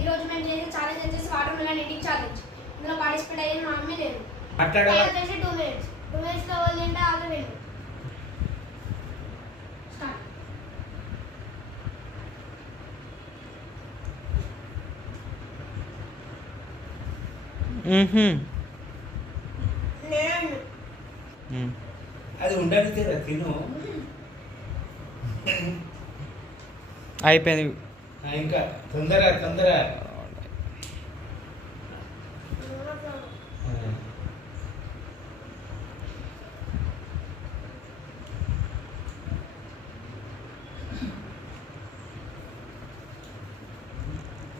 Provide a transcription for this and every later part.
ఈ రోజు మేము చేసే ఛాలెంజ్ వచ్చేసి వాటర్ మిలన్ ఈటింగ్ ఛాలెంజ్. ఇందులో పార్టిసిపేట్ అయ్యేది మా మమ్మీ లేదు. టైం వచ్చేసి 2 minutes. 2 minutes లో వాళ్ళు తింటే ఆలు విను. స్టార్ట్. అది ఉండదు తిను. అయిపోయింది. ఇంకా తొందర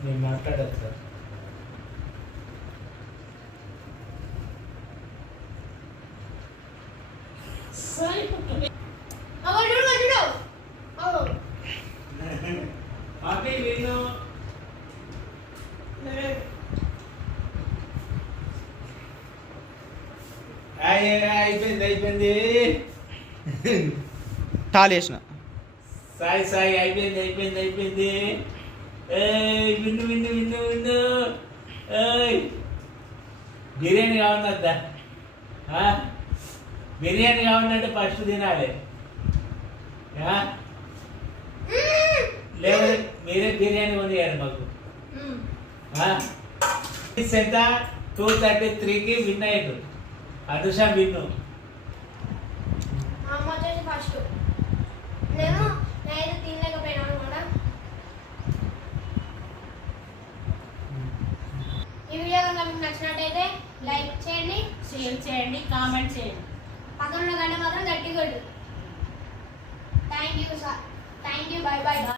నేను మాట్లాడదు సార్. అయిపోయింది. చాలు వేసిన. సాయి అయిపోయింది. విన్ను. బిర్యానీ కావాలద్దా? బిర్యానీ కావాలంటే ఫస్ట్ తినాలి. లేదు మీరే బిర్యానీ కొనియాలి మాకు. ఎంత 233కి విన్ అయ్యాడు. అనుష విన్ను. అమ్మ వచ్చేసి ఫస్ట్. నేనైతే తినలేకపోయినా అనమాట. ఈ వీడియో కనుక మీకు నచ్చినట్టయితే లైక్ చేయండి, షేర్ చేయండి, కామెంట్ చేయండి. పక్కన ఉన్న గంట మాత్రం గట్టిగా కొట్టు. Thank you, by.